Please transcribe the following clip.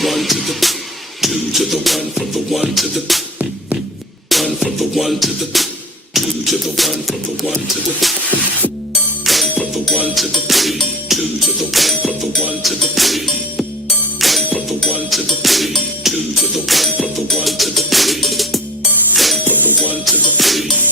one to the two to the one, from the one to the one, from the one to the two to the one, from the one to the one, from the one to the three, two to the one, from the one to the three, one from the one to the three, two to the one, from the one to the three, one from the one to the three.